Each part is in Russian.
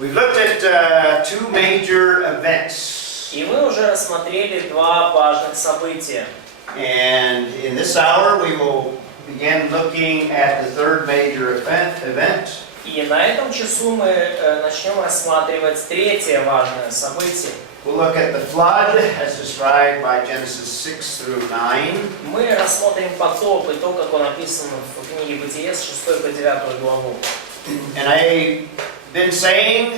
We've looked at two major events. И мы уже рассмотрели два важных события. And in this hour we will begin looking at the third major event. И на этом часу мы начнем рассматривать третье важное событие. We'll look at the flood as described by Genesis 6 through 9. Мы рассмотрим потоп и то, как он описан в книге Бытие с 6 по 9 главу. And I've been saying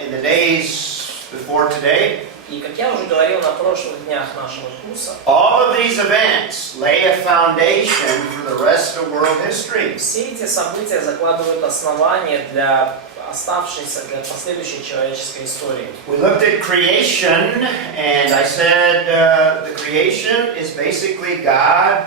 in the days before today, И как я уже говорил на прошлых днях нашего курса, all of these events lay a foundation for the rest of world history. все эти события закладывают основания для оставшейся, для последующей человеческой истории. We looked at creation, and I said the creation is basically God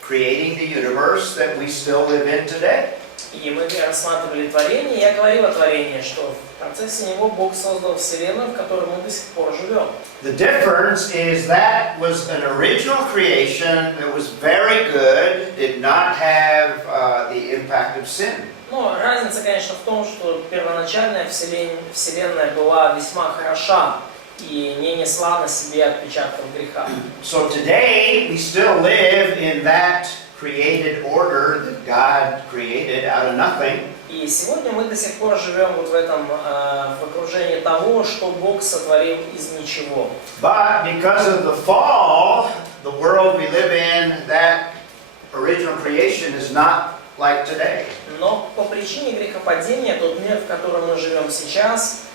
creating the universe that we still live in today. И мы рассматривали творение, и я говорил о творении, что в процессе него Бог создал вселенную, в которой мы до сих пор живем. The difference is that was an original creation that was very good, did not have the impact of sin. Но разница, конечно, в том, что первоначальная вселенная была весьма хороша и не несла на себе отпечатков греха. So today we still live in that created order that God created out of nothing. И сегодня мы до сих пор живем вот в этом в окружении того, что Бог сотворил из ничего. But because of the fall, the world we live in, that original creation is not like today. Но по причине грехопадения тот мир, в котором мы живем сейчас,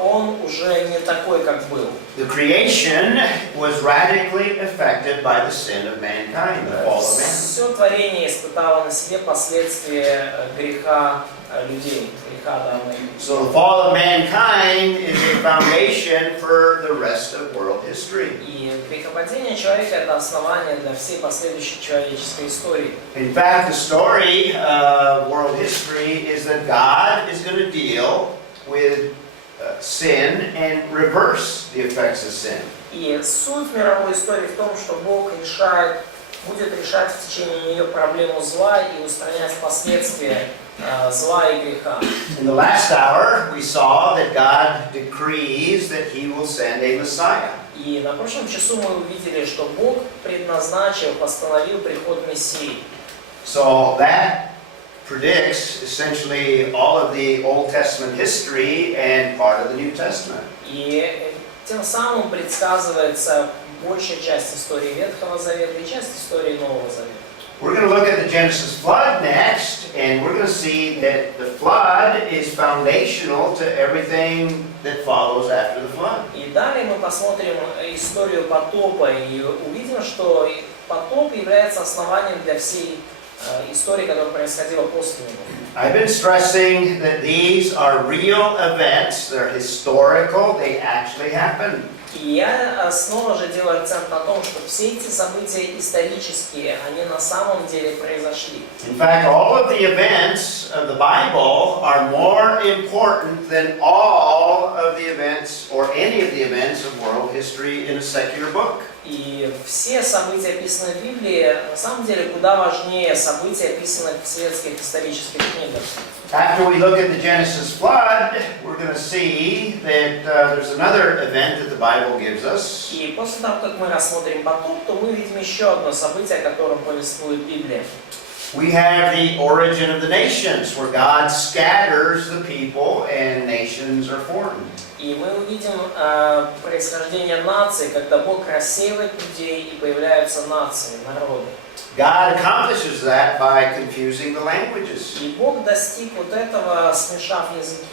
он уже не такой, как был. The creation was radically affected by the sin of mankind, the fall of man. Все творение испытало на себе последствия греха людей, греха Адама и Евы. So the fall of mankind is a foundation for the rest of world history. И грехопадение человека — это основание для всей последующей человеческой истории. In fact, the story of world history is that God is going to deal with sin and reverse the effects of sin. И суть мировой истории в том, что Бог будет решать в течение нее проблему зла и устранять последствия зла и греха. In the last hour, we saw that God decrees that He will send a Messiah. И на прошлом часу мы увидели, что Бог предназначил, постановил приход Мессии. So that predicts essentially all of the Old Testament history and part of the New Testament. И тем самым предсказывается большая часть истории Ветхого Завета и часть истории Нового Завета. We're going to look at the Genesis flood next, and we're going to see that the flood is foundational to everything that follows after the flood. И далее мы посмотрим историю потопа и увидим, что потоп является основанием для всей истории, которая происходила после него. I've been stressing that these are real events, they're historical, they actually happened. И я снова же делаю акцент на том, что все эти события исторические, они на самом деле произошли. In fact, all of the events of the Bible are more important than all of the events or any of the events of world history in a secular book. И все события, описанные в Библии, на самом деле куда важнее событий, описанных в светских исторических книгах. After we look at the Genesis flood, we're going to see that there's another event that the Bible gives us. И после того, как мы рассмотрим потоп, то мы видим еще одно событие, о котором повествует Библия. We have the origin of the nations, where God scatters the people and nations are formed. И мы увидим происхождение наций, когда Бог рассеивает людей и появляются нации, народы. God accomplishes that by confusing the languages. И Бог достиг вот этого, смешав языки.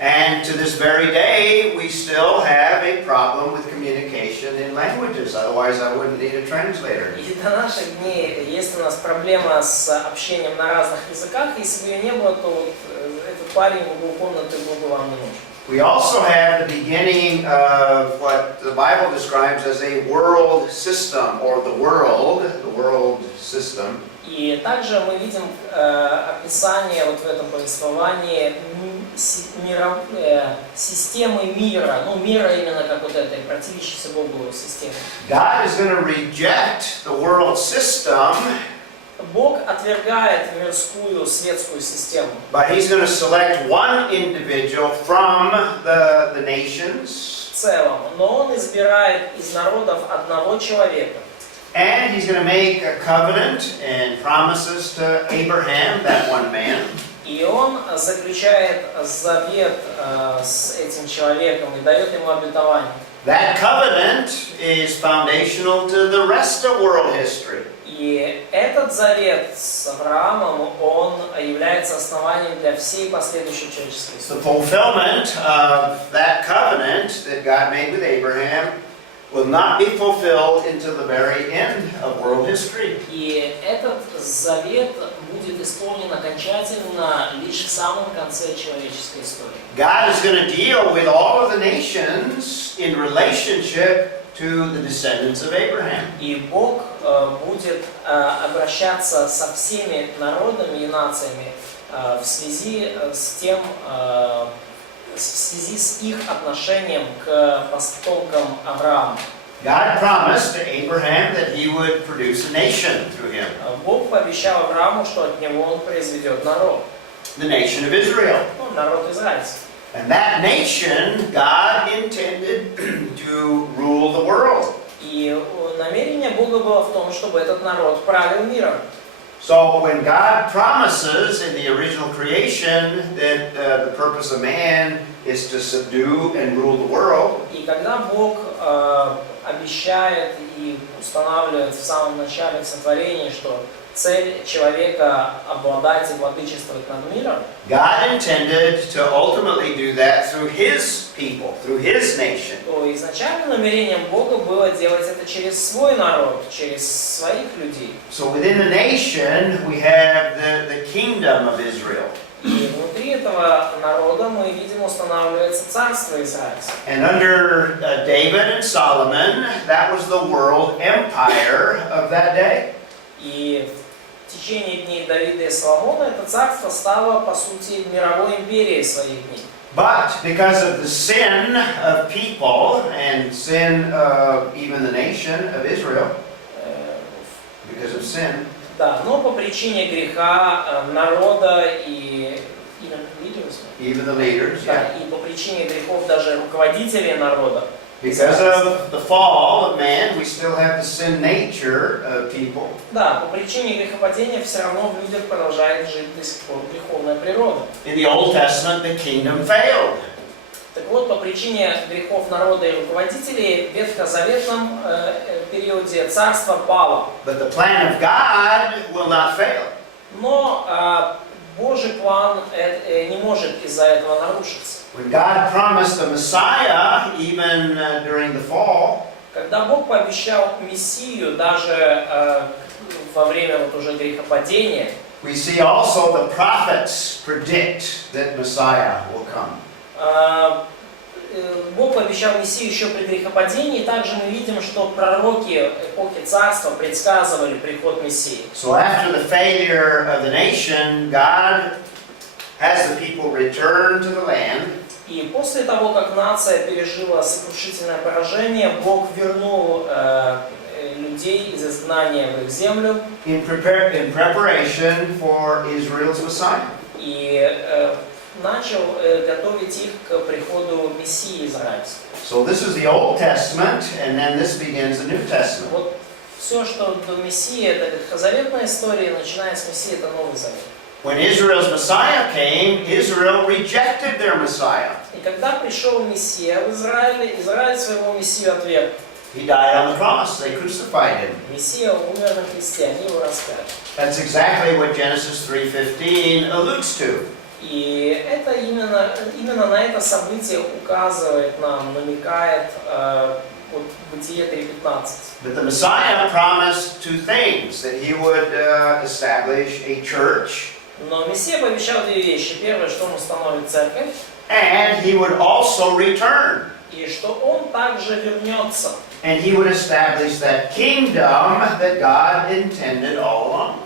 And to this very day, we still have a problem with communication in languages. Otherwise, I wouldn't need a translator. И до наших дней есть у нас проблема с общением на разных языках. Если бы ее не было, то вот этот парень в углу комнаты был бы вам не нужен. We also have the beginning of what the Bible describes as a world system, or the world system. И также мы видим описание вот в этом повествовании системы мира, ну мира именно как вот этой противящейся Богу системы. God is going to reject the world system Бог отвергает мирскую светскую систему. But He's going to select one individual from the nations, В целом, но Он избирает из народов одного человека. and He's going to make a covenant and promises to Abraham, that one man. И Он заключает завет с этим человеком и дает ему обетование. That covenant is foundational to the rest of world history. И этот завет с Авраамом, он является основанием для всей последующей человеческой The истории. fulfillment of that covenant that God made with Abraham will not be fulfilled until the very end of world history. И этот завет будет исполнен окончательно лишь в самом конце человеческой истории. God is going to deal with all of the nations in relationship to the descendants of Abraham. И Бог будет обращаться со всеми народами и нациями в связи с тем, в связи с их отношением к потомкам Авраама. God promised to Abraham that he would produce a nation through him, Бог пообещал Аврааму, что от него он произведет народ, the nation of Israel. народ израильский. And that nation, God intended to rule the world. И намерение Бога было в том, чтобы этот народ правил миром. So when God promises in the original creation that the purpose of man is to subdue and rule the world, И когда Бог обещает и устанавливает в самом начале сотворения, что цель человека обладать и владычествовать над миром, God intended to ultimately do that through His people, through His nation. то изначально намерением Бога было делать это через свой народ, через своих людей. So within the nation, we have the kingdom of Israel. И внутри этого народа мы видим устанавливается царство израильское. And under David and Solomon, that was the world empire of that day. И в течение дней Давида и Соломона это царство стало, по сути, мировой империей своих дней. But because of the sin of people and sin of even the nation of Israel, because of sin, Да, но по причине греха народа и even the leaders, да, yeah. и по причине грехов даже руководителей народа. Because of the fall of man, we still have the sin nature of people. Да, по причине грехопадения все равно в людях продолжает жить до сих пор греховная природа. In the Old Testament, the kingdom failed. Так вот, по причине грехов народа и руководителей в ветхозаветном периоде царство пало. But the plan of God will not fail. Но Божий план не может из-за этого нарушиться. When God promised the Messiah, even during the fall, Когда Бог пообещал Мессию даже во время вот уже грехопадения, we see also the prophets predict that Messiah will come. Бог пообещал Мессию еще при грехопадении, и также мы видим, что пророки эпохи царства предсказывали приход Мессии. So after the failure of the nation, God has the people return to the land. И после того, как нация пережила сокрушительное поражение, Бог вернул людей из изгнания в их землю In preparation for Israel's Messiah. и начал готовить их к приходу Мессии израильского. So this is the Old Testament, and then this begins the New Testament. Вот все, что до Мессии, это ветхозаветная история, начиная с Мессии, это Новый Завет. When Israel's Messiah came, Israel rejected their Messiah. И когда пришел Мессия в Израиле, Израиль своего Мессию отверг. He died on the cross. They crucified him. Мессия умер на кресте, они его распяли. That's exactly what Genesis 3:15 alludes to. И это именно на это событие указывает нам, намекает вот Бытие 3:15. But the Messiah promised two things: that he would establish a church, Но Мессия пообещал две вещи. Первое, что он установит церковь, and he would also return. и что он также вернется. And he would establish that kingdom that God intended all along.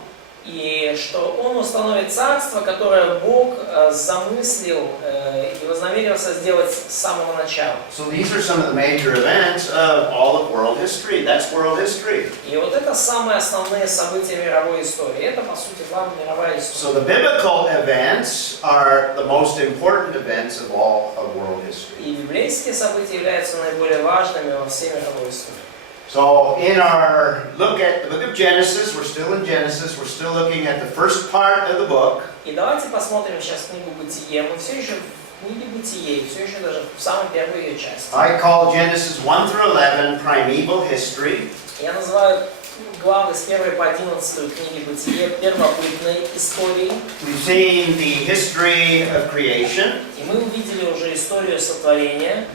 И что Он установит царство, которое Бог замыслил и вознамерился сделать с самого начала. So these are some of the major events of all of world history. That's world history. И вот это самые основные события мировой истории. Это, по сути, главная мировая история. So the biblical events are the most important events of all of world history. И библейские события являются наиболее важными во всей мировой истории. So in our look at the book of Genesis, we're still in Genesis, we're still looking at the first part of the book. И давайте посмотрим сейчас книгу Бытие. Мы все еще в книге Бытие, и все еще даже в самой первой ее части. I call Genesis 1 through 11 primeval history. Я называю главы с 1 по 11 книги Бытие первобытной историей. We've seen the history of creation. И мы увидели уже историю сотворения.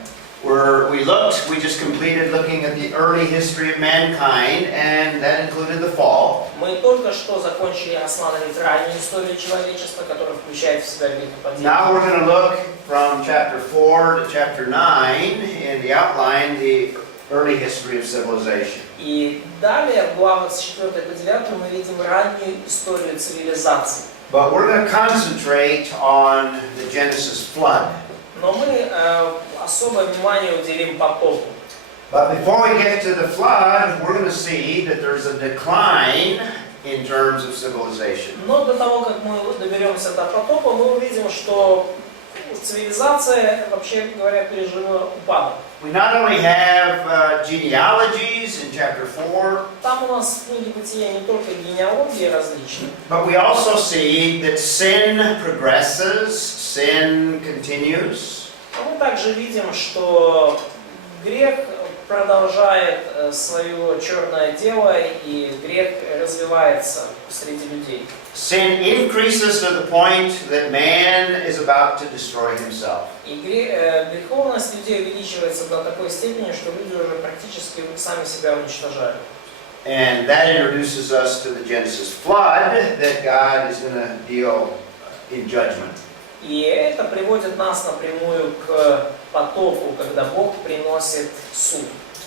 Where we just completed looking at the early history of mankind, and that included the fall. Мы только что закончили рассматривать раннюю историю человечества, которая включает в себя грехопадение. Now we're going to look from chapter 4 to chapter 9 in the outline, the early history of civilization. И далее в главах с 4 по 9 мы видим раннюю историю цивилизации. But we're going to concentrate on the Genesis flood. Но мы особое внимание уделим потопу. But before we get to the flood, we're going to see that there's a decline in terms of civilization. Но до того, как мы доберемся до потопа, мы увидим, что цивилизация, вообще говоря, пережила упадок. We not only have genealogies in chapter 4, Там у нас в книге Бытия не только генеалогии различные, but we also see that sin progresses, sin continues. но мы также видим, что грех продолжает свое черное дело, и грех развивается среди людей. Sin increases to the point that man is about to destroy himself. И греховность людей увеличивается до такой степени, что люди уже практически сами себя уничтожают. And that introduces us to the Genesis flood that God is going to deal in judgment. И это приводит нас напрямую к потопу, когда Бог приносит суд.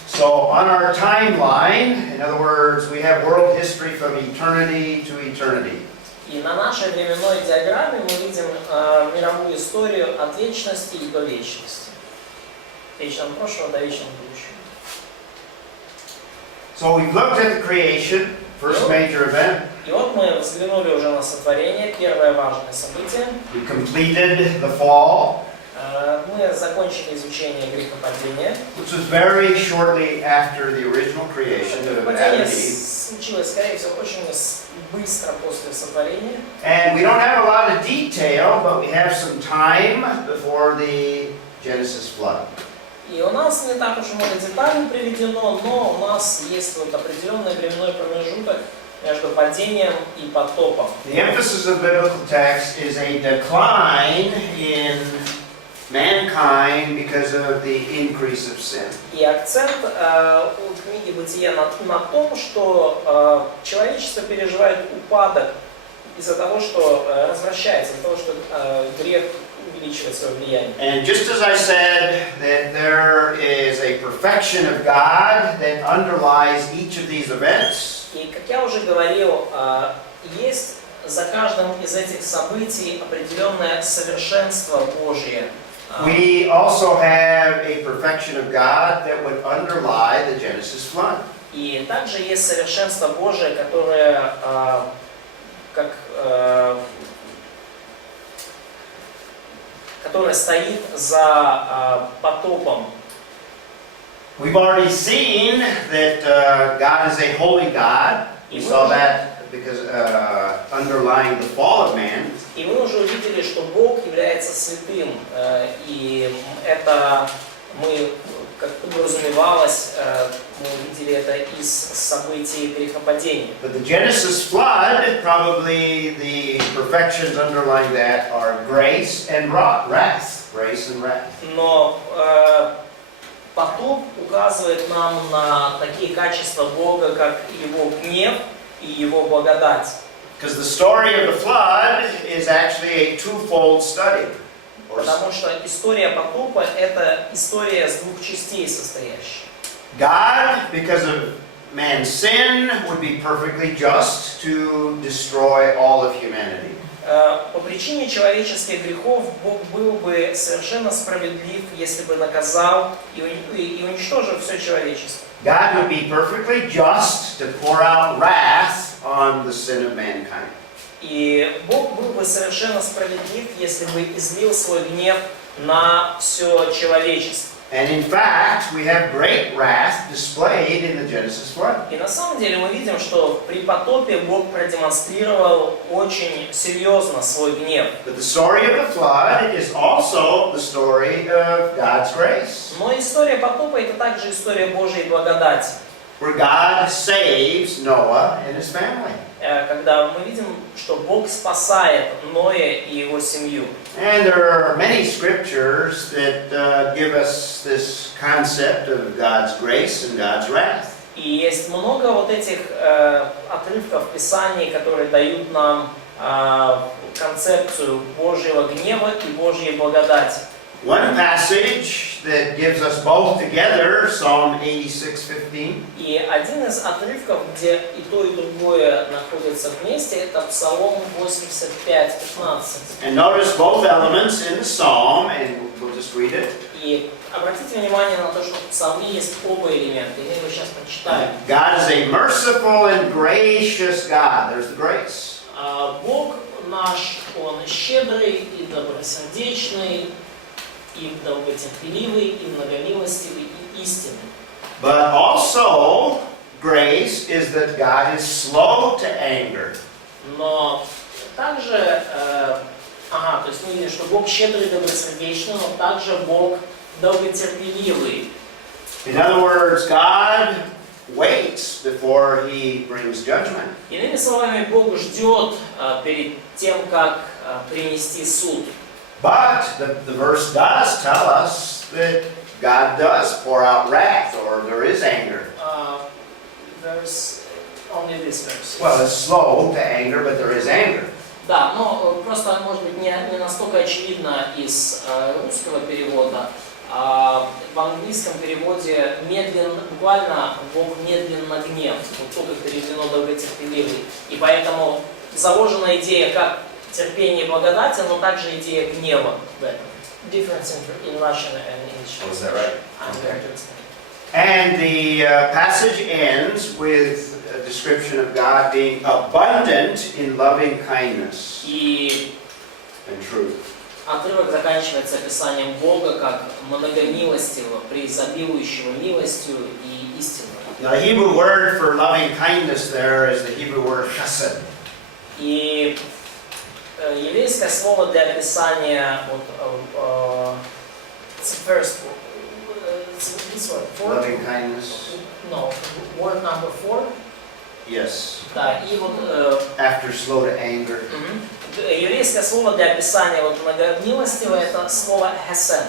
So on our timeline, in other words, we have world history from eternity to eternity. И на нашей временной диаграмме мы видим мировую историю от вечности и до вечности. Вечного прошлого до вечного будущего. So we've looked at the creation, first major event. И вот мы взглянули уже на сотворение, первое важное событие. We completed the fall, Мы закончили изучение грехопадения. which was very shortly after the original creation of Adam Падение and Eve. случилось, скорее всего, очень быстро после сотворения. And we don't have a lot of detail, but we have some time before the Genesis flood. И у нас не так уж много деталей приведено, но у нас есть вот определенный временной промежуток между падением и потопом. The emphasis of the biblical text is a decline in mankind because of the increase of sin. И акцент у книги Бытия на том, что человечество переживает упадок из-за того, что развращается, из-за того, что грех увеличивает свое влияние. And just as I said that there is a perfection of God that underlies each of these events, И, как я уже говорил, есть за каждым из этих событий определенное совершенство Божье. we also have a perfection of God that would underlie the Genesis flood. И также есть совершенство Божие, которое которое стоит за потопом. We've already seen that God is a holy God. We saw that because underlying the fall of man. И мы уже увидели, что Бог является святым, и это как подразумевалось, мы увидели это из событий грехопадения. But the Genesis flood, probably the perfections underlying that are grace and wrath. Grace and wrath. Но потоп указывает нам на такие качества Бога, как Его гнев и Его благодать. Because the story of the flood is actually a twofold study. Потому что история потопа – это история с двух частей состоящая. God, because of man's sin would be perfectly just to destroy all of humanity. По причине человеческих грехов Бог был бы совершенно справедлив, если бы наказал и уничтожил все человечество. God would be perfectly just to pour out wrath on the sin of mankind. И Бог был бы совершенно справедлив, если бы излил свой гнев на все человечество. And in fact, we have great wrath displayed in the Genesis flood. И на самом деле мы видим, что при потопе Бог продемонстрировал очень серьезно свой гнев. But the story of the flood is also the story of God's grace, Но история потопа — это также история Божьей благодати, where God saves Noah and his family. когда мы видим, что Бог спасает Ноя и его семью. And there are many scriptures that give us this concept of God's grace and God's wrath. И есть много вот этих отрывков в Писании, которые дают нам концепцию Божьего гнева и Божьей благодати. One passage that gives us both together, Psalm 86:15. И один из отрывков, где и то, и другое находятся вместе, это Псалом 85:15. And notice both elements in the psalm, and we'll just read it. И обратите внимание на то, что в Псалме есть оба элемента, и мы его сейчас прочитаем. God is a merciful and gracious God. There's the grace. Бог наш, Он щедрый и добросердечный, и долготерпеливый, и многомилостивый, и истинный. But also, grace is that God is slow to anger. Но также, то есть мы видим, что Бог щедрый и добросердечный, но также Бог долготерпеливый. In other words, God waits before He brings judgment. Иными словами, Бог ждет перед тем, как принести суд. But the verse does tell us that God does pour out wrath, or there is anger. There's only this verse. Well, it's slow to anger, but there is anger. Да, но просто, может быть, не настолько очевидно из русского перевода. В английском переводе буквально Бог медленно гнев, вот только переведено долготерпеливый. И поэтому заложена идея как терпение и благодати, но также идея гнева в этом. Difference in Russian and English. Oh, is that right? I'm going to explain. And the passage ends with a description of God being abundant in loving kindness И and truth. отрывок заканчивается описанием Бога как многомилостивого, преизобилующего милостью и истиной. The Hebrew word for loving kindness there is the Hebrew word chesed. И еврейское слово для описания Loving kindness. No, word number 4. Yes. Да, и вот After slow to anger. еврейское слово для описания многомилостивого это слово хесед.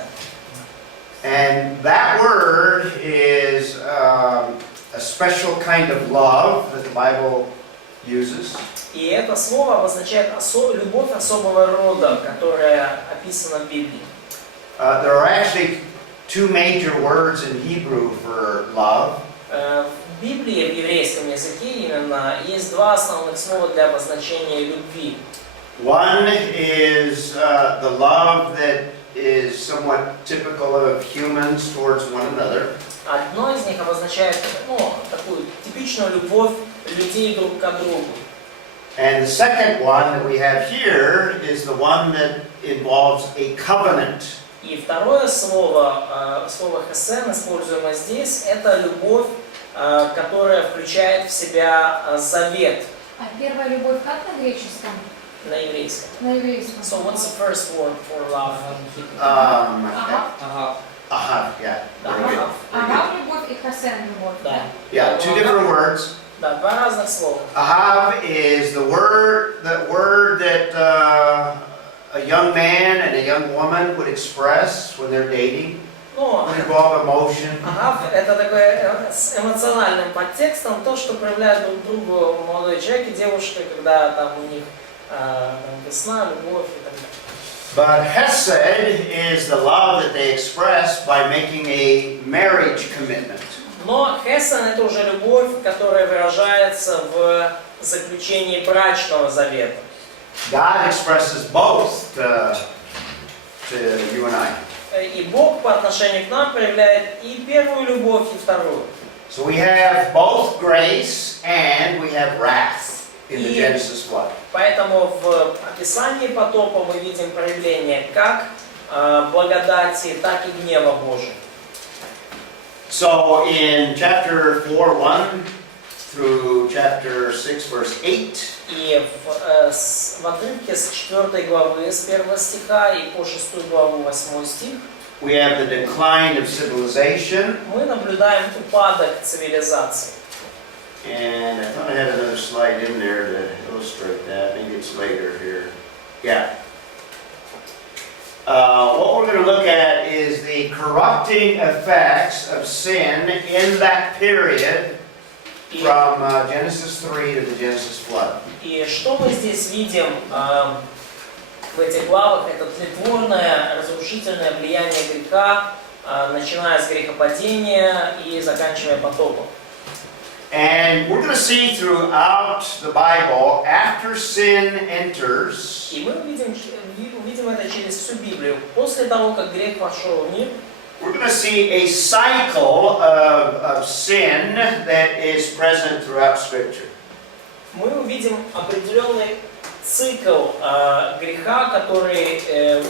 And that word is a special kind of love that the Bible uses. И это слово обозначает любовь особого рода, которая описана в Библии. There are actually two major words in Hebrew for love. В Библии, в еврейском языке именно, есть два основных слова для обозначения любви. One is the love that is somewhat typical of humans towards one another. Одно из них обозначает такую типичную любовь людей друг к другу. And the second one that we have here is the one that involves a covenant. И второе слово хесед, используемое здесь, это любовь, которая включает в себя завет. А первая любовь как на греческом? На еврейском. На еврейском. So what's the first word for love? Ahav, yeah. Very good. Агав любовь и хесед любовь. Да. Yeah, two different words. Да, два разных слова. Ahav is the word that a young man and a young woman would express when they're dating. Ну, Would involve emotion. агав это такое с эмоциональным подтекстом, то, что проявляют друг другу молодой человек и девушка, когда там у них весна, любовь и так далее. But Hesed is the love that they express by making a marriage commitment. Но хесен это уже любовь, которая выражается в заключении брачного завета. God expresses both to you and I. И Бог по отношению к нам проявляет и первую любовь, и вторую. So we have both grace and we have wrath in the И Genesis flood. поэтому в описании потопа мы видим проявление как благодати, так и гнева Божия. So in chapter 4:1 through chapter 6, verse 8, И в отрывке с 4 главы, с 1 стиха и по 6 главу, 8 стих, we have the decline of civilization. мы наблюдаем упадок цивилизации. And I thought I had another slide in there to illustrate that. Maybe it's later here. Yeah. What we're going to look at is the corrupting effects of sin in that period from Genesis 3 to the Genesis flood. И что мы здесь видим в этих главах, это тлетворное, разрушительное влияние греха, начиная с грехопадения и заканчивая потопом. And we're going to see throughout the Bible, after sin enters, И мы увидим это через всю Библию. После того, как грех вошел в мир, we're going to see a cycle of sin that is present throughout Scripture. мы увидим определенный цикл греха, который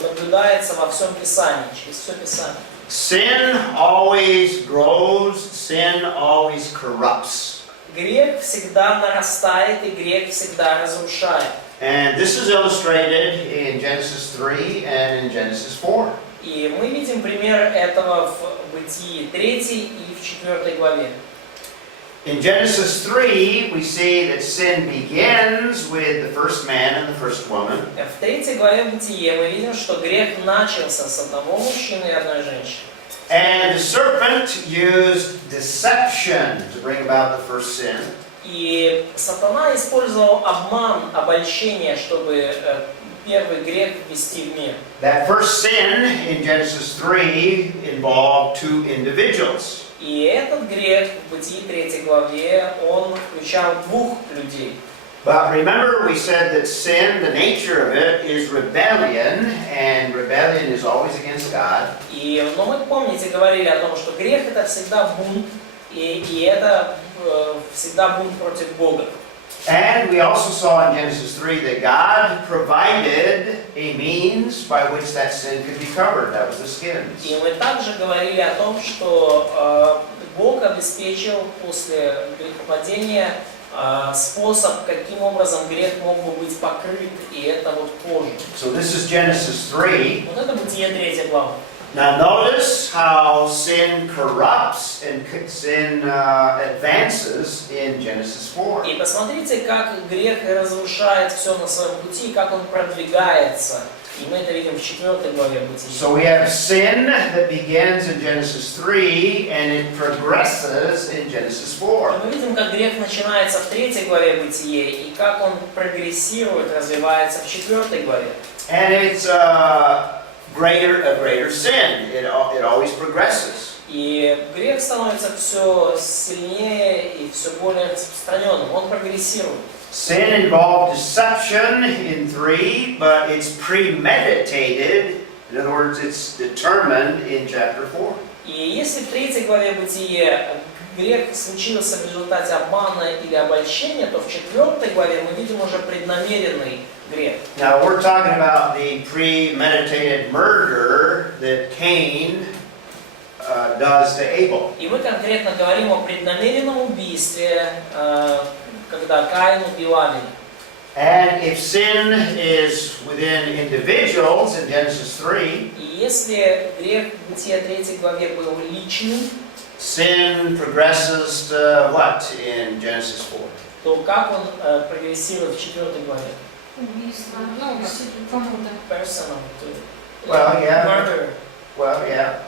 наблюдается во всем Писании, через все Писание. Sin always grows, sin always corrupts. Грех всегда нарастает, и грех всегда разрушает. And this is illustrated in Genesis 3 and in Genesis 4. И мы видим пример этого в Бытии 3 и в 4 главе. In Genesis 3, we see that sin begins with the first man and the first woman. В 3 главе Бытия мы видим, что грех начался с одного мужчины и одной женщины. And the serpent used deception to bring about the first sin. И сатана использовал обман, обольщение, чтобы первый грех ввести в мир. That first sin in Genesis 3 involved two individuals. И этот грех в Бытии 3 главе, он включал двух людей. But remember, we said that sin, the nature of it, is rebellion, and rebellion is always against God. Но мы, помните, говорили о том, что грех это всегда бунт, и это всегда бунт против Бога. And we also saw in Genesis 3 that God provided a means by which that sin could be covered. That was the skins. И мы также говорили о том, что Бог обеспечил после грехопадения способ, каким образом грех мог бы быть покрыт, и это вот кожа. So this is Genesis 3. Вот это Бытие 3 глава. Now notice how sin corrupts and sin advances in Genesis 4. И посмотрите, как грех разрушает все на своем пути, как он продвигается. И мы это видим в 4 главе Бытия. So we have sin that begins in Genesis 3 and it progresses in Genesis 4. Мы видим, как грех начинается в 3 главе Бытия, и как он прогрессирует, развивается в 4 главе. And it's a greater sin. It always progresses. И грех становится все сильнее и все более распространенным. Он прогрессирует. Sin involved deception in 3, but it's premeditated. In other words, it's determined in chapter 4. И если в 3 главе Бытия грех случился в результате обмана или обольщения, то в 4 главе мы видим уже преднамеренный грех. Now we're talking about the premeditated murder that Cain does to Abel. И мы конкретно говорим о преднамеренном убийстве, когда Каин убил Авеля. And if sin is within individuals in Genesis 3, И если грех в Бытие 3 главе был личным, sin progresses to what in Genesis 4? то как он прогрессирует в 4 главе? Убийство. Ну, кому-то. Personal, Well, yeah. murder. Well, yeah.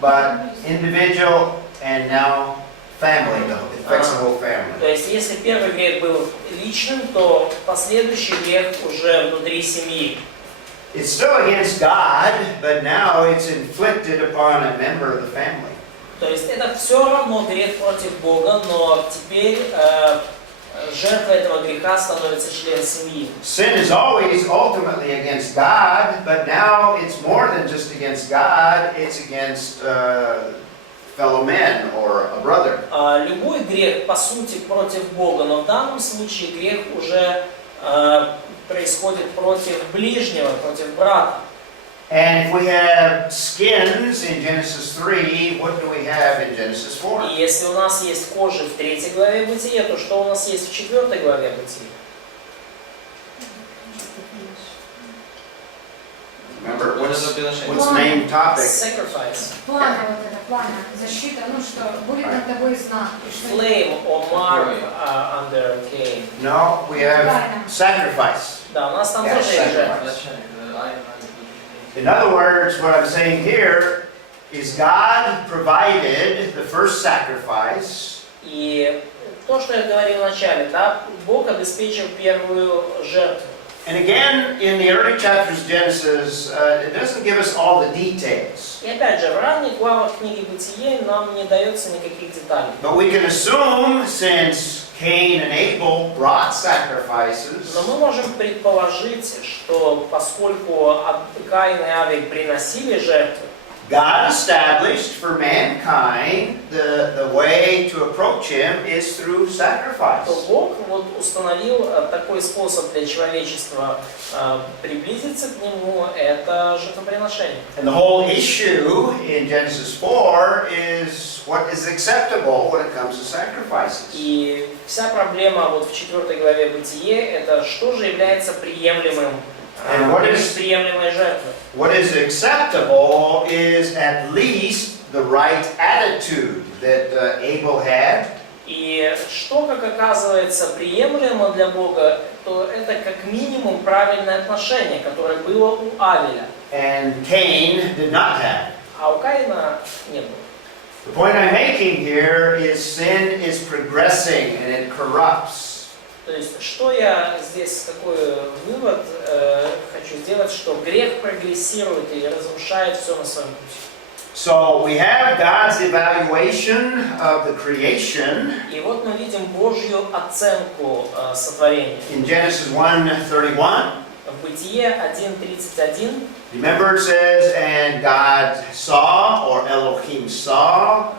But individual and now family, though. It affects the whole family. То есть, если первый грех был личным, то последующий грех уже внутри семьи. It's still against God, but now it's inflicted upon a member of the family. То есть это все равно грех против Бога, но теперь жертвой этого греха становится член семьи. Sin is always ultimately against God, but now it's more than just against God, it's against fellow men or a brother. Любой грех, по сути, против Бога, но в данном случае грех уже происходит против ближнего, против брата. And if we have skins in Genesis 3, what do we have in Genesis 4? И если у нас есть кожа в 3 главе Бытия, то что у нас есть в 4 главе Бытия? Remember, what's the main topic? Sacrifice. Плана вот это, плана, защита, ну что, будет над тобой знак. И что Flame or mark under Cain. No, we have sacrifice. Да, у нас там Yeah, тоже есть жертва. sacrifice. In other words, what I'm saying here is God provided the first sacrifice. И то, что я говорил в начале, да, Бог обеспечил первую жертву. And again, in the early chapters of Genesis, it doesn't give us all the details. И опять же, в ранних главах книги Бытие нам не дается никаких деталей. But we can assume, since Cain and Abel brought sacrifices, Но мы можем предположить, что поскольку Каин и Авель приносили жертвы, God established for mankind the way to approach Him is through sacrifice. то Бог вот установил такой способ для человечества приблизиться к Нему, это жертвоприношение. And the whole issue in Genesis 4 is what is acceptable when it comes to sacrifices. И вся проблема вот в 4 главе Бытие, это что же является приемлемым, приемлемой жертвой. What is acceptable is at least the right attitude that Abel had. И что, как оказывается, приемлемо для Бога, то это как минимум правильное отношение, которое было у Авеля, And Cain did not have. а у Каина не было. The point I'm making here is sin is progressing and it corrupts. То есть, что я здесь, какой вывод хочу сделать, что грех прогрессирует и разрушает все на своем пути. So we have God's evaluation of the creation И вот мы видим Божью оценку сотворения. in Genesis 1:31. В Бытие 1:31 Remember it says, and God saw, or Elohim saw.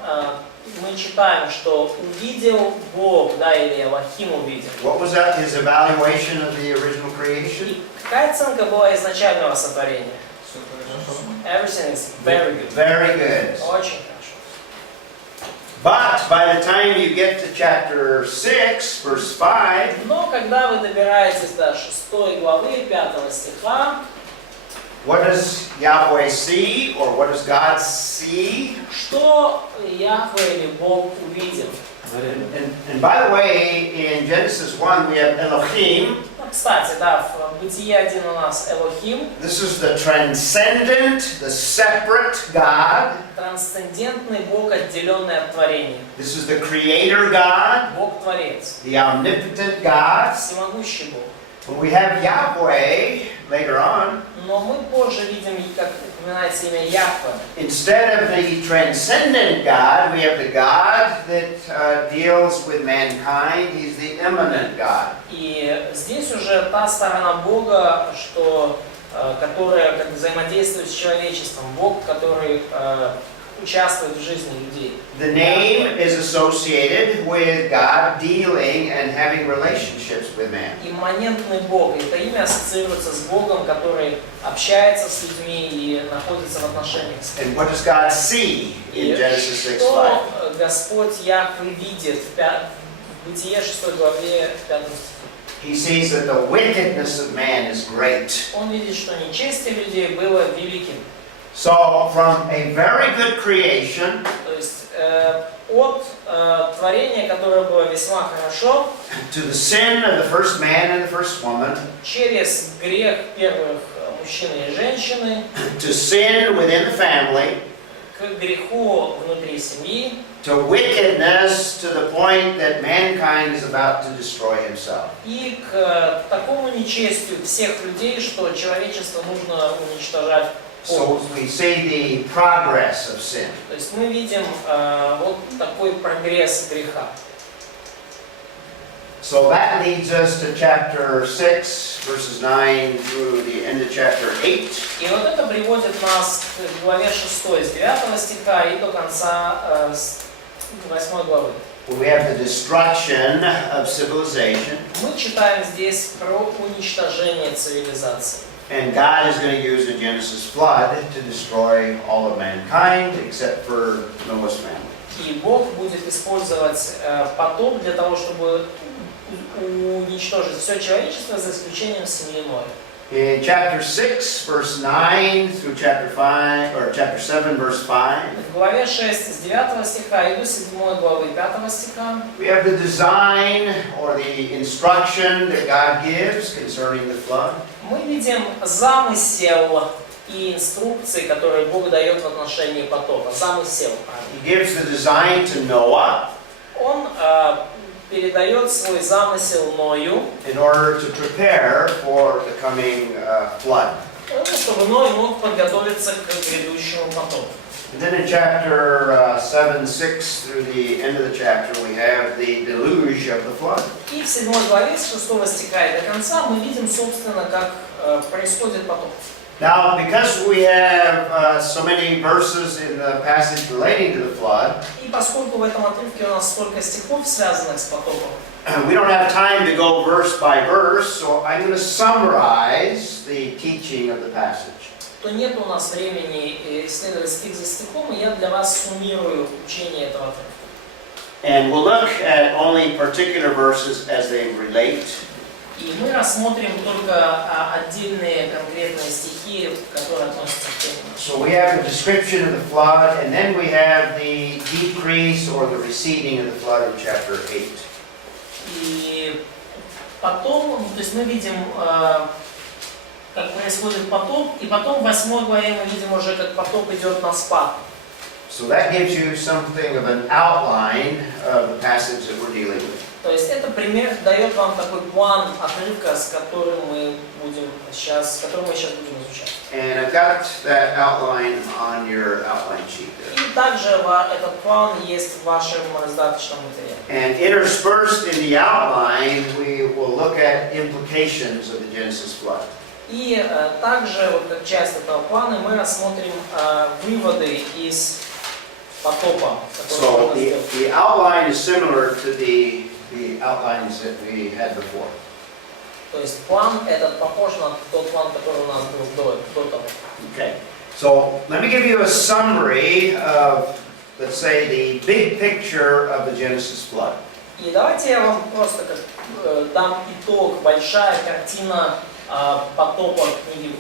мы читаем, что увидел Бог, да, или Элохим увидел. What was that? His evaluation of the original creation? И какая оценка была изначального сотворения? Everything is very good. Very good. Очень хорошо. But by the time you get to chapter 6, verse 5, Но когда вы добираетесь до 6 главы 5 стиха, what does Yahweh see, or what does God see? что Яхве или Бог увидел? And by the way, in Genesis 1 we have Elohim. Ну, кстати, да, в Бытие 1 у нас Элохим, This is the transcendent, the separate God. трансцендентный Бог, отделенный от творения. This is the creator God, Бог-творец, the omnipotent God. всемогущий Бог. When we have Yahweh later on, Но мы позже видим, как упоминается имя Яхве. instead of the transcendent God, we have the God that deals with mankind. He's the immanent God. И здесь уже та сторона Бога, которая как взаимодействует с человечеством. Бог, который участвует в жизни людей. The name is associated with God dealing and having relationships with man. Имманентный Бог. Это имя ассоциируется с Богом, который общается с людьми и находится в отношениях с ними. And what does God see in Genesis 6:5? Что Господь Яхве видит в Бытие 6 главе 5 стихе? He sees that the wickedness of man is great. Он видит, что нечестие людей было великим. So, from a very good creation То есть от творения, которое было весьма хорошо, to the sin of the first man and the first woman, через грех первых мужчины и женщины, to sin within the family, к греху внутри семьи, to wickedness to the point that mankind is about to destroy himself. и к такому нечестию всех людей, что человечество нужно уничтожать So we see the progress of sin. То есть мы видим вот такой прогресс греха. So that leads us to chapter 6, verses 9 through the end of chapter 8. И вот это приводит нас к главе 6, с 9 стиха и до конца 8 главы. We have the destruction of civilization, Мы читаем здесь про уничтожение цивилизации. and God is going to use the Genesis flood to destroy all of mankind except for Noah's family. И Бог будет использовать потоп для того, чтобы уничтожить все человечество, за исключением семьи Ноя. In chapter 6, verse 9 through chapter 5, or chapter 7, verse 5, В главе 6 с 9 стиха и до 7 главы 5 стиха we have the design or the instruction that God gives concerning the flood. мы видим замысел и инструкции, которые Бог дает в отношении потопа. Замысел. He gives the design to Noah Он передает свой замысел Ною, in order to prepare for the coming flood. чтобы Ной мог подготовиться к грядущему потопу. And then in chapter 7, 6 through the end of the chapter, we have the deluge of the flood. И в 7 главе с 6 стиха и до конца мы видим, собственно, как происходит потоп. Now, because we have so many verses in the passage relating to the flood, И поскольку в этом отрывке у нас столько стихов, связанных с потопом, we don't have time to go verse by verse, so I'm going to summarize the teaching of the passage. то нет у нас времени исследовать стих за стихом, и я для вас суммирую учение этого отрывка. And we'll look at only particular verses as they relate. И мы рассмотрим только отдельные конкретные стихи, которые относятся к теме. So we have a description of the flood, and then we have the decrease or the receding of the flood in chapter 8. И потом, то есть мы видим, как происходит потоп, и потом в 8 главе мы видим уже, как потоп идет на спад. So that gives you something of an outline of the passage that we're dealing with. То есть это пример дает вам такой план отрывка, с которым мы сейчас будем изучать. And I've got that outline on your outline sheet there. И также этот план есть в вашем раздаточном материале. And interspersed in the outline, we will look at implications of the Genesis flood. И также, вот как часть этого плана, мы рассмотрим выводы из потопа, которые So Бог сделал. the outline is similar to the outlines that we had before. То есть план этот похож на тот план, который у нас был до того. Okay. So let me give you a summary of, let's say, the big picture of the Genesis flood. И давайте я вам просто дам итог, большая картина потопа книги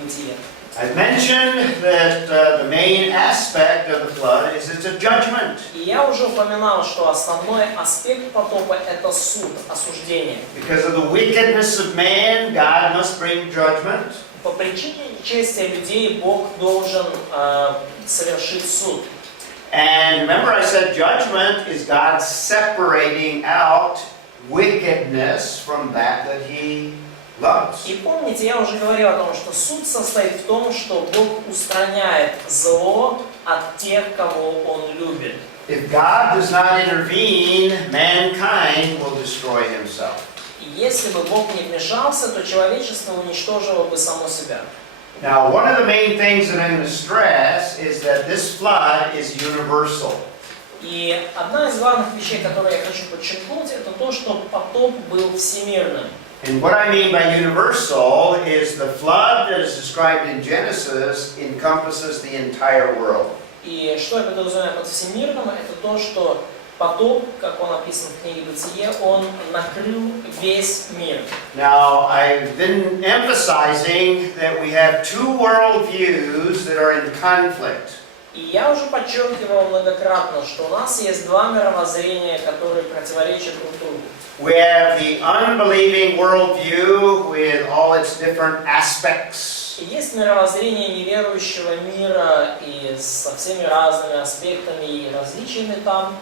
Бытия. I've mentioned that the main aspect of the flood is it's a judgment. И я уже упоминал, что основной аспект потопа – это суд, осуждение. Because of the wickedness of man, God must bring judgment. По причине нечестия людей Бог должен совершить суд. And remember I said judgment is God separating out wickedness from that He loves. И помните, я уже говорил о том, что суд состоит в том, что Бог устраняет зло от тех, кого Он любит. If God does not intervene, mankind will destroy himself. И если бы Бог не вмешался, то человечество уничтожило бы само себя. Now, one of the main things that I'm going to stress is that this flood is universal. И одна из главных вещей, которые я хочу подчеркнуть, это то, что потоп был всемирным. And what I mean by universal is the flood that is described in Genesis encompasses the entire world. И что я подразумеваю под всемирным, это то, что потоп, как он описан в книге Бытие, он накрыл весь мир. Now, I've been emphasizing that we have two worldviews that are in conflict. И я уже подчеркивал многократно, что у нас есть два мировоззрения, которые противоречат друг другу. We have the unbelieving worldview with all its different aspects. И есть мировоззрение неверующего мира и со всеми разными аспектами и различиями там.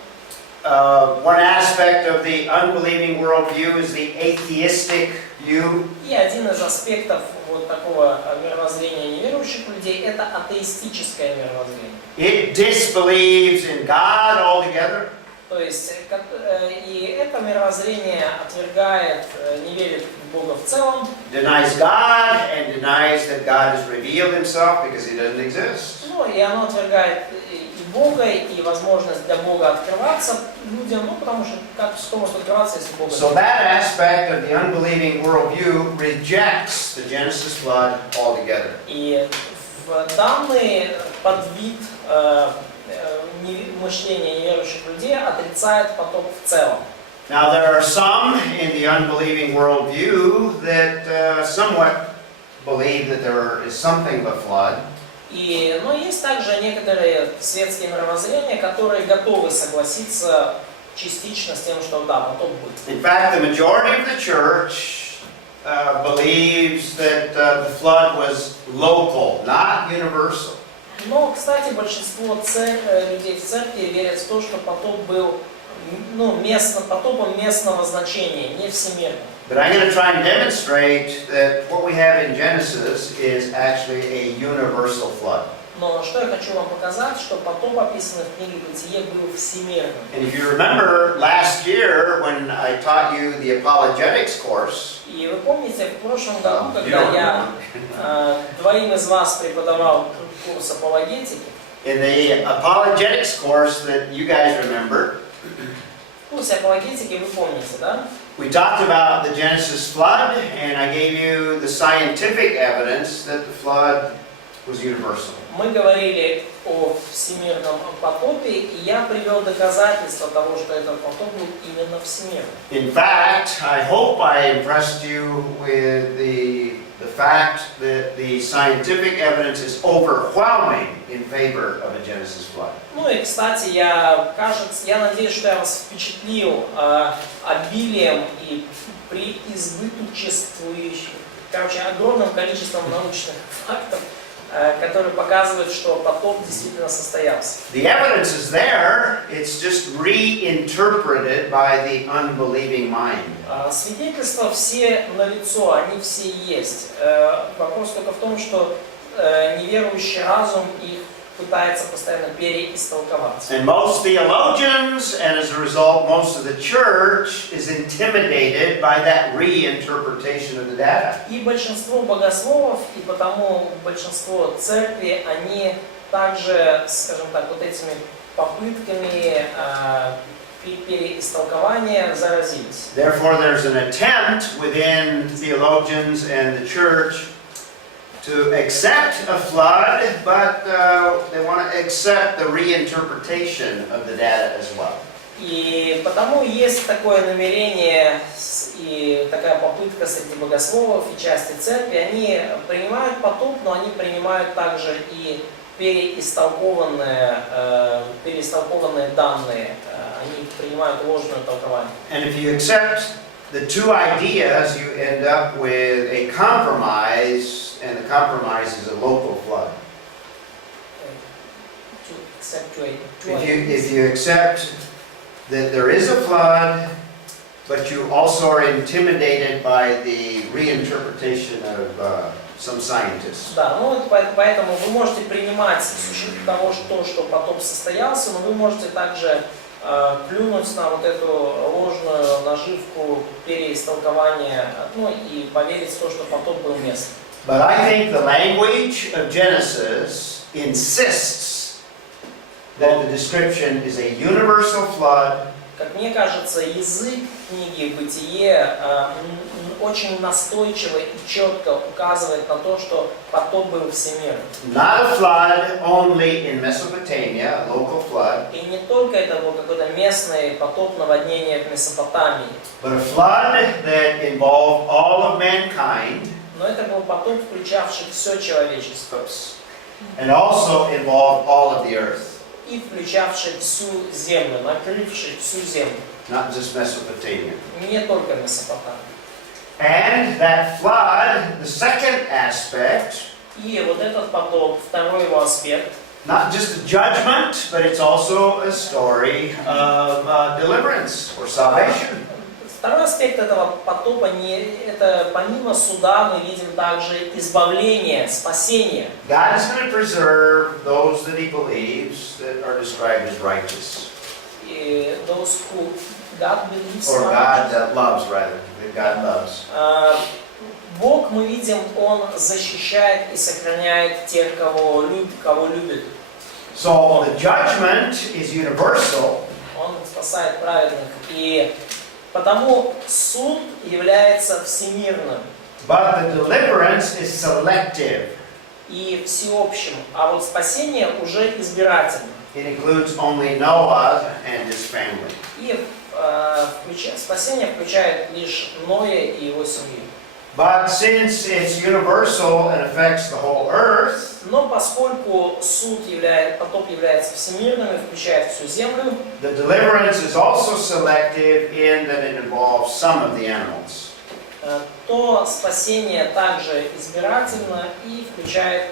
One aspect of the unbelieving worldview is the atheistic view И один из аспектов вот такого мировоззрения неверующих людей – это атеистическое мировоззрение. it disbelieves in God altogether. То есть, и это мировоззрение отвергает, не верит в Бога в целом, Denies God and denies that God has revealed himself because he doesn't exist. ну, и оно отвергает и Бога, и возможность для Бога открываться людям, ну, потому что как кто может открываться, если Бога So нет? that aspect of the unbelieving worldview rejects the Genesis flood altogether. И в данный подвид мышления неверующих людей отрицает потоп в целом. Now there are some in the unbelieving worldview that somewhat believe that there is something of a flood. Но есть также некоторые светские мировоззрения, которые готовы согласиться частично с тем, что да, потоп будет. In fact, the majority of the church believes that the flood was local, not universal. Но, кстати, большинство людей в церкви верят в то, что потоп был потопом местного значения, не всемирным. But I'm going to try and demonstrate that what we have in Genesis is actually a universal flood. Но что я хочу вам показать, что потоп, описанный в книге Бытие, был всемирным. And if you remember last year when I taught you the apologetics course, И вы помните, в прошлом году, когда я двоим из вас преподавал курс апологетики, in the apologetics course that you guys remember, в курсе апологетики вы помните, да? we talked about the Genesis flood, and I gave you the scientific evidence that the flood was universal. Мы говорили о всемирном потопе, и я привел доказательства того, что этот потоп был именно всемирным. In fact, I hope I impressed you with the fact that the scientific evidence is overwhelming in favor of a Genesis flood. Ну и, кстати, я надеюсь, что я вас впечатлил обилием и преизбыточествующим, огромным количеством научных фактов, которые показывают, что потоп действительно состоялся. The evidence is there, it's just reinterpreted by the unbelieving mind. Свидетельства все налицо, они все есть. Вопрос только в том, что неверующий разум их пытается постоянно переистолковать. And most theologians, and as a result most of the church, is intimidated by that reinterpretation of the data. И большинство богословов, и потому большинство церкви, они также, скажем так, вот этими попытками переистолкования заразились. Therefore there's an attempt within theologians and the church to accept a flood, but they want to accept the reinterpretation of the data as well. И потому есть такое намерение и такая попытка среди богословов и части церкви. Они принимают потоп, но они принимают также и переистолкованные данные. Они принимают ложное толкование. And if you accept the two ideas, you end up with a compromise. And the compromise is a local flood. If you accept that there is a flood, but you also are intimidated by the reinterpretation of some scientists. Да, поэтому вы можете принимать с учетом того, что потоп состоялся, но вы можете также плюнуть на вот эту ложную наживку переистолкования, и поверить в то, что потоп был местным. But I think the language of Genesis insists that the description is a universal flood. Как мне кажется, язык книги Бытие очень настойчиво и четко указывает на то, что потоп был всемирным. Not a flood only in Mesopotamia, a local flood. И не только это был какой-то местный потоп наводнения в Месопотамии. But a flood that involved all of mankind. Но это был потоп, включавший все человечество. And also involved all of the earth. И включавший всю землю, накрывший всю землю. Not just Mesopotamia. Не только Месопотамию. And that flood, the second aspect, И вот этот потоп, второй его аспект, not just a judgment, but it's also a story of deliverance or salvation. Второй аспект этого потопа, это помимо суда мы видим также избавление, спасение. God is going to preserve those that He believes that are described as righteous. И those who God believes Or are God righteous. loves, rather. That God loves. Бог, мы видим, Он защищает и сохраняет тех, кого любит. So the judgment is universal. Он спасает праведных. И потому суд является всемирным But the deliverance is selective. и всеобщим. А вот спасение уже избирательно. It includes only Noah and his family. И спасение включает лишь Ноя и его семью. But since it's universal and affects the whole earth, Но поскольку потоп является всемирным и включает всю землю, the deliverance is also selective in that it involves some of the animals. то спасение также избирательно и включает,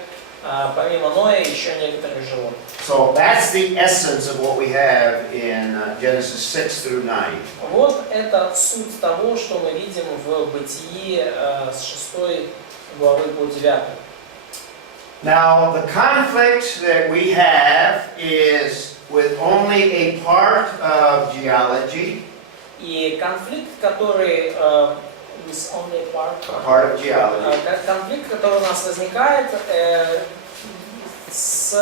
помимо Ноя, еще некоторых животных. So that's the essence of what we have in Genesis 6 through 9. Вот это суть того, что мы видим в Бытии с 6 главы по 9. Now, the conflict that we have is with only a part of geology, И конфликт, который with only part, конфликт, который у нас возникает с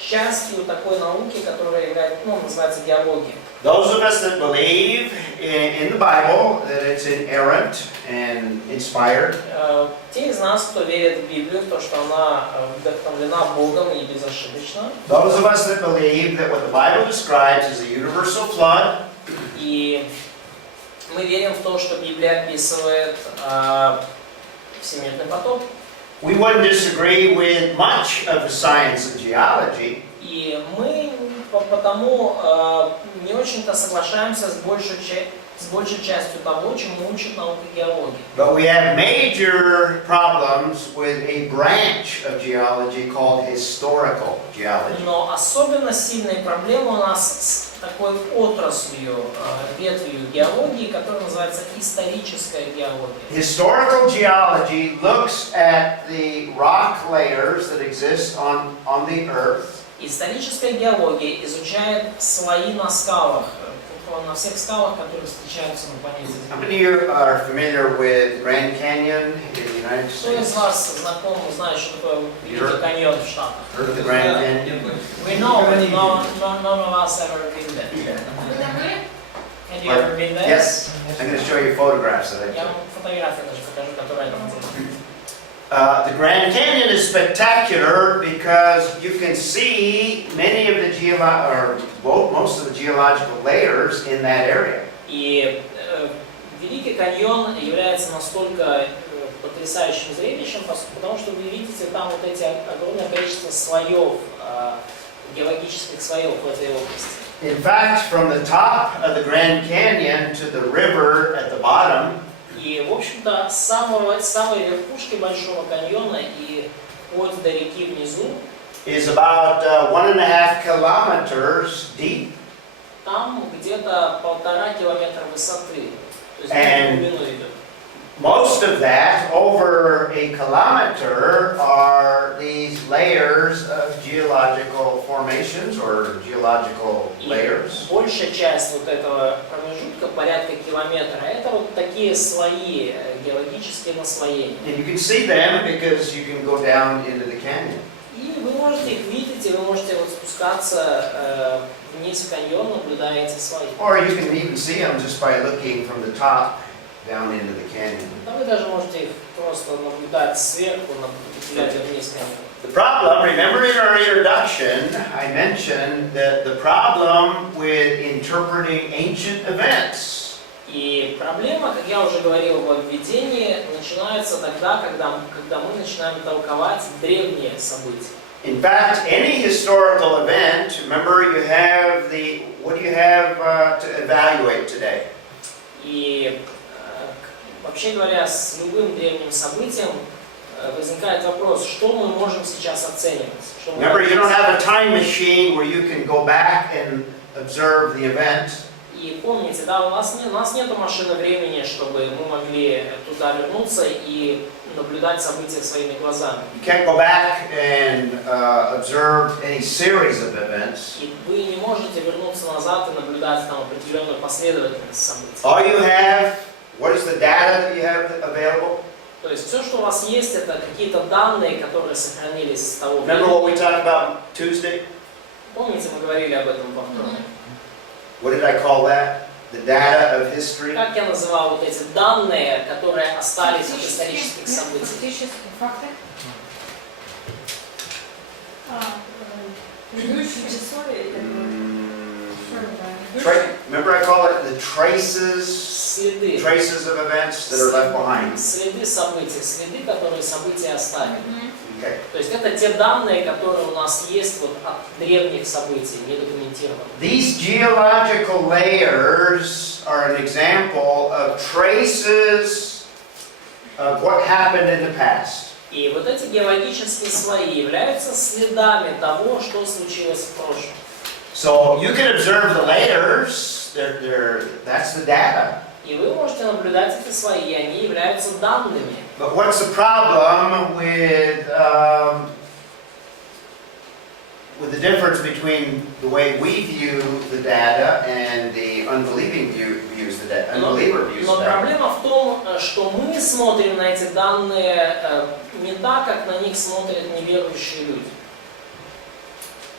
частью такой науки, которая называется геология. those of us that believe in the Bible that it's inerrant and inspired, Те из нас, кто верит в Библию, в то, что она вдохновлена Богом и безошибочна, those of us that believe that what the Bible describes is a universal flood, и мы верим в то, что Библия описывает всемирный потоп. we wouldn't disagree with much of the science of geology, И мы потому не очень-то соглашаемся с большей частью того, чему учит наука геологии. but we have major problems with a branch of geology called historical geology. Но особенно сильные проблемы у нас с такой отраслью, ветвью геологии, которая называется историческая геология. Historical geology looks at the rock layers that exist on the earth. Историческая геология изучает слои на скалах, на всех скалах, которые встречаются на планете How Земля. many of you are familiar with Grand Canyon in the United Кто из States? вас знаком, знает, что такое Великий каньон в Штатах? Heard of the Grand Canyon? We know, but none of us ever been there. Вы там были? Have you ever been there? Yes. I'm going to show you photographs that I Я took. вам фотографии даже покажу, которые я там делал. The Grand Canyon is spectacular because you can see many of the most of the geological layers in that area. И Великий каньон является настолько потрясающим зрелищем, потому что вы видите там вот эти огромное количество слоев, геологических слоев в этой области. In fact, from the top of the Grand Canyon to the river at the bottom, И, в общем-то, с самой верхушки Большого каньона и вплоть до реки внизу, is about 1.5 kilometers deep. там где-то 1,5 километра высоты. То есть And глубину идет. most of that, over a kilometer, are these layers of geological formations or geological И layers. большая часть вот этого промежутка, порядка километра, это вот такие слои, геологические наслоения. And you can see them because you can go down into the canyon. И вы можете их видеть, и вы можете вот спускаться вниз в каньон, наблюдая эти слои. Or you can even see them just by looking from the top down into the canyon. Да вы даже можете их просто наблюдать сверху, глядя вниз в каньон. The problem, remember in our introduction, I mentioned that the problem with interpreting ancient events И проблема, как я уже говорил во введении, начинается тогда, когда мы начинаем толковать древние события. In fact, any historical event, remember you have what do you have to evaluate today? И вообще говоря, с любым древним событием возникает вопрос, что мы можем сейчас оценивать. Remember, you don't have a time machine where you can go back and observe the event. И помните, да, у нас нету машины времени, чтобы мы могли туда вернуться и наблюдать события своими глазами. You can't go back and observe any series of events. И вы не можете вернуться назад и наблюдать там определенную последовательность событий. All you have, what is the data that you have available? То есть все, что у вас есть, это какие-то данные, которые сохранились с того Remember what we времени. talked about Tuesday? Помните, мы говорили об этом во вторник? What did I call that? The data of history? Как я называл вот эти данные, которые остались от исторических событий? Фактические факты. Предыдущие истории. Remember I call it the traces Следы. of events that are left behind. Следы событий, следы, которые события оставили. Okay. То есть это те данные, которые у нас есть вот от древних событий, не документированных. These geological layers are an example of traces of what happened in the past. И вот эти геологические слои являются следами того, что случилось в прошлом. So you can observe the layers, that's the data. И вы можете наблюдать эти слои, они являются данными. But what's the problem with the difference between the way we view the data and the unbelieving views the data, unbeliever views Но the data? проблема в том, что мы смотрим на эти данные не так, как на них смотрят неверующие люди.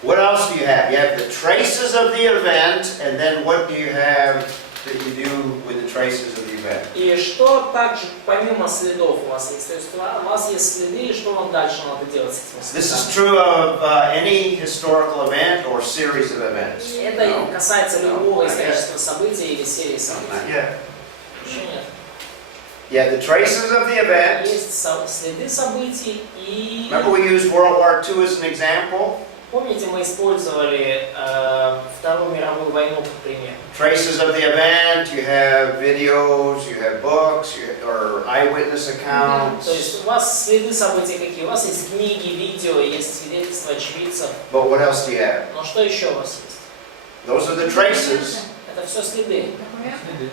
What else do you have? You have the traces of the event, and then what do you have that you do with the traces of the event? И что также помимо следов у вас есть? То есть у вас есть следы, и что вам дальше надо делать с этими This is следами? true of any historical event or series of events. Это касается любого Not yet. исторического события или серии событий. Not yet. Еще нет. Yeah, the traces of the event. Есть следы событий и... Remember we used World War II as an example? Помните, мы использовали Вторую мировую войну как пример. Traces of the event, you have videos, you have books, or eyewitness accounts. То есть у вас следы событий какие? У вас есть книги, видео, есть свидетельства очевидцев. But what else do you have? Но что еще у вас есть? Those are the traces. Это все следы. Документы.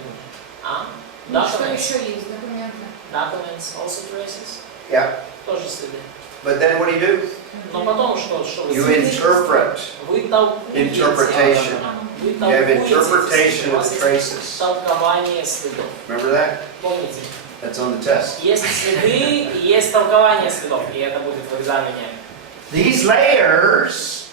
А? Ну, что Documents. еще есть? Документы. Documents, also traces. Yeah. Тоже следы. But then what do? Но потом что? Что вы You следите? interpret. Вы толкуете. Interpretation. Вы You have толкуете. interpretation У of вас the есть traces. толкование следов. Remember that? Помните? That's on the test. Есть следы и есть толкование следов, и это будет в экзамене. These layers,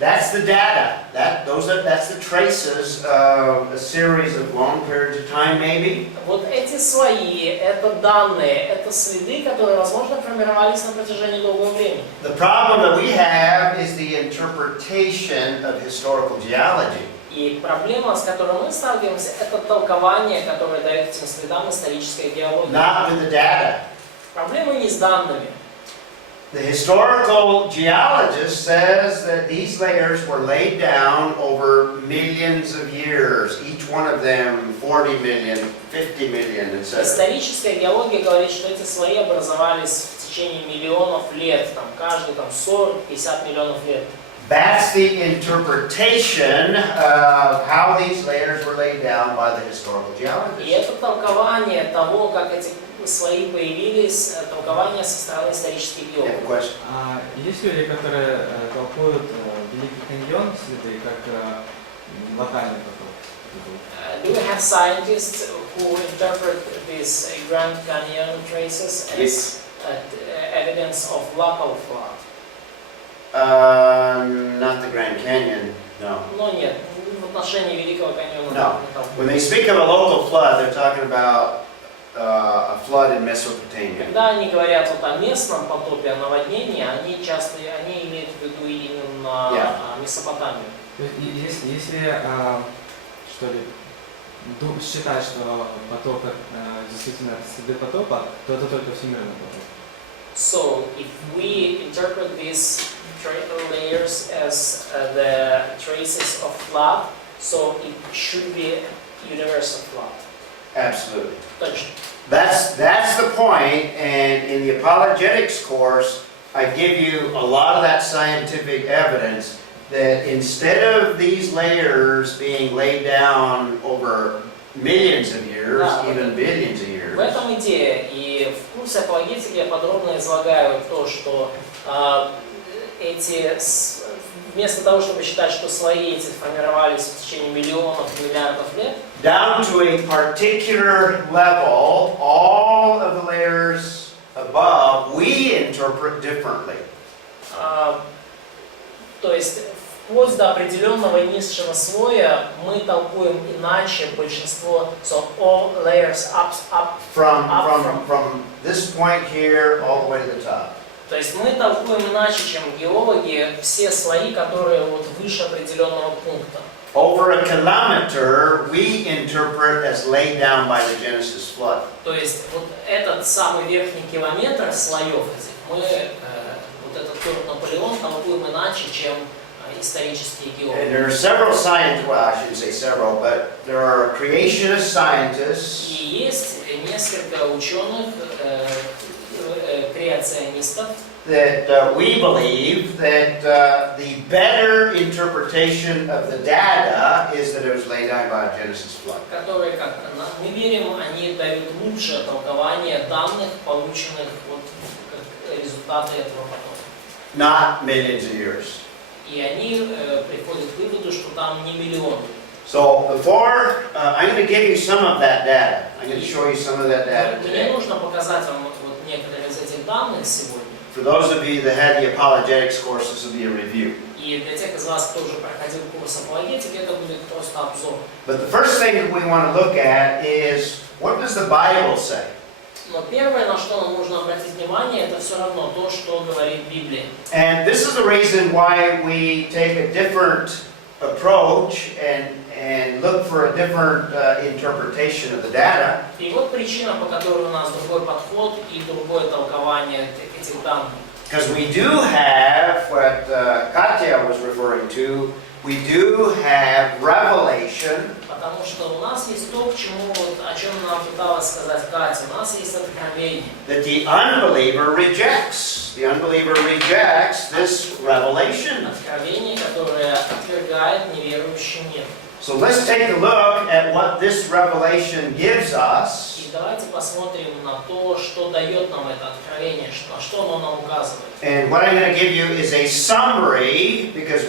that's the data. That's the traces of a series of long periods of time, maybe. Вот эти слои, это данные, это следы, которые, возможно, формировались на протяжении долгого времени. The problem that we have is the interpretation of historical geology. И проблема, с которой мы сталкиваемся, это толкование, которое дает этим следам историческая геология. Not with the data. Проблема не с данными. The historical geologist says that these layers were laid down over millions of years, each one of them 40 million, 50 million, etc. Историческая геология говорит, что эти слои образовались в течение миллионов лет, там, каждый 40-50 миллионов лет. That's the interpretation of how these layers were laid down by the historical И geologist. это толкование того, как эти слои появились, толкование со стороны исторических You have a геологов. question? Есть люди, которые толкуют Великий каньон следы как локальный поток? Do you have scientists who interpret this Grand Canyon traces as evidence of local flood? Not the Grand Canyon, no. Но нет, в отношении Великого каньона No. не толкуют. When they speak of a local flood, they're talking about a flood in Mesopotamia. Когда они говорят вот о местном потопе, о наводнении, они имеют в виду именно Месопотамию. То есть, если что ли, считать, что потоп действительно это следы потопа, то это только всемирный потоп. So, if we interpret these layers as the traces of flood, so it should be universal flood. Absolutely. Точно. That's the point, and in the apologetics course, I give you a lot of that scientific evidence, that instead of these layers being laid down over millions of years, Да, even billions of В years, этом идея. И в курсе апологетики я подробно излагаю то, что вместо того, чтобы считать, что слои эти формировались в течение миллионов, миллиардов лет, down to a particular level, all of the layers above we interpret differently. То есть вплоть до определенного низшего слоя мы толкуем иначе большинство. So all layers up From this point here all the way to the top. То есть мы толкуем иначе, чем геологи, все слои, которые вот выше определенного пункта. Over a kilometer, we interpret as laid down by the Genesis flood. То есть вот этот самый верхний километр слоев этих мы вот этот тур Наполеон толкуем иначе, чем исторические And геологи. there are several scientists, well, I shouldn't say several, but there are creationist scientists И есть несколько ученых, креационистов, that we believe that the better interpretation of the data is that it was laid down by a Genesis flood. которые, как мы верим, они дают лучшее толкование данных, полученных вот как результаты этого потока. Not millions of years. И они приходят к выводу, что там не миллион. So before, I'm going to give you some of that data. I'm going to show you some of that data Мне today. нужно показать вам вот некоторые из этих данных сегодня. For those of you that had the apologetics course, this will be a review. И для тех из вас, кто уже проходил курс апологетики, это будет просто обзор. But the first thing that we want to look at is, what does the Bible say? Но первое, на что нам нужно обратить внимание, это все равно то, что говорит Библия. And this is the reason why we take a different approach and look for a different interpretation of the data. И вот причина, по которой у нас другой подход и другое толкование этих данных. Because we do have what Katya was referring to, we do have revelation. Потому что у нас есть то, к чему, вот, о чем нам пыталась сказать Катя. У нас есть откровение. That the unbeliever rejects. The unbeliever rejects this revelation. Откровение, которое отвергает неверующий мир. So let's take a look at what this revelation gives us. И давайте посмотрим на то, что дает нам это откровение, на что оно нам указывает. And what I'm going to give you is a summary, because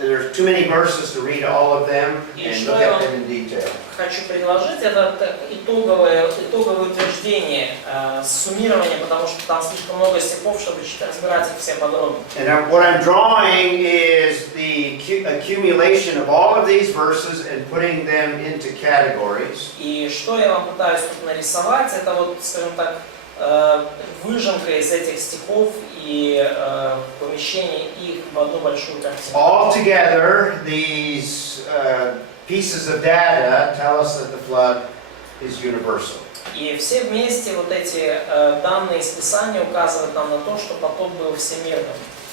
there's too many verses to read all of them and look at them in detail. Хочу предложить это итоговое утверждение, суммирование, потому что там слишком много стихов, чтобы разбирать их все подробно. And what I'm drawing is the accumulation of all of these verses and putting them into categories. И что я вам пытаюсь тут нарисовать, это вот, скажем так, выжимка из этих стихов и помещение их в одну большую картину. Altogether, these pieces of data tell us that the flood is universal. И все вместе вот эти данные из Писания указывают нам на то, что потоп был всемирным.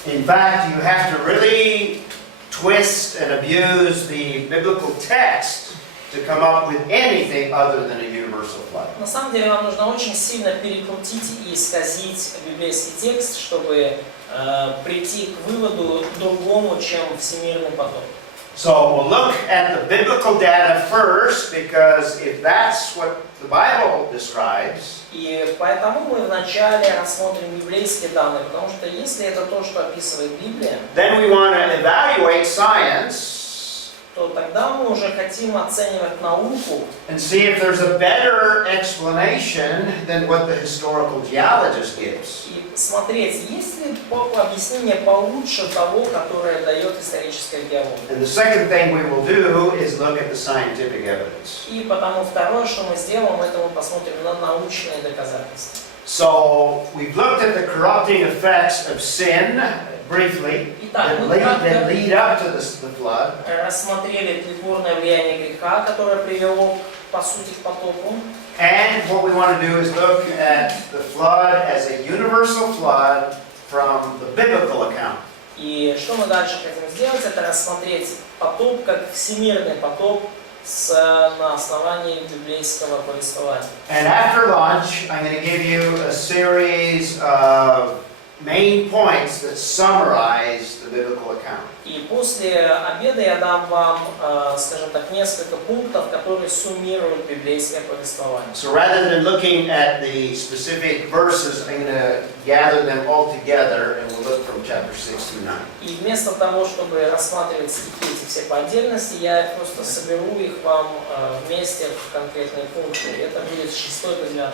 In fact, you have to really twist and abuse the biblical text to come up with anything other than a universal flood. На самом деле вам нужно очень сильно перекрутить и исказить библейский текст, чтобы прийти к выводу другому, чем всемирный потоп. So we'll look at the biblical data first, because if that's what the Bible describes, И поэтому мы вначале рассмотрим библейские данные, потому что если это то, что описывает Библия, then we want to evaluate science то тогда мы уже хотим оценивать науку and see if there's a better explanation than what the historical geologist gives. и смотреть, есть ли объяснение получше того, которое дает историческая геология. And the second thing we will do is look at the scientific evidence. И потому второе, что мы сделаем, это мы посмотрим на научные доказательства. So we've looked at the corrupting effects of sin briefly that lead up to the flood. Рассмотрели тлетворное влияние греха, которое привело, по сути, к потопу. And what we want to do is look at the flood as a universal flood from the biblical account. И что мы дальше хотим сделать, это рассмотреть потоп как всемирный потоп на основании библейского повествования. And after lunch, I'm going to give you a series of main points that summarize the biblical account. И после обеда я дам вам, скажем так, несколько пунктов, которые суммируют библейское повествование. So rather than looking at the specific verses, I'm going to gather them all together and we'll look from chapter 6 through 9. И вместо того, чтобы рассматривать стихи эти все по отдельности, я просто соберу их вам вместе в конкретные пункты. Это будет с 6 по 9 главу.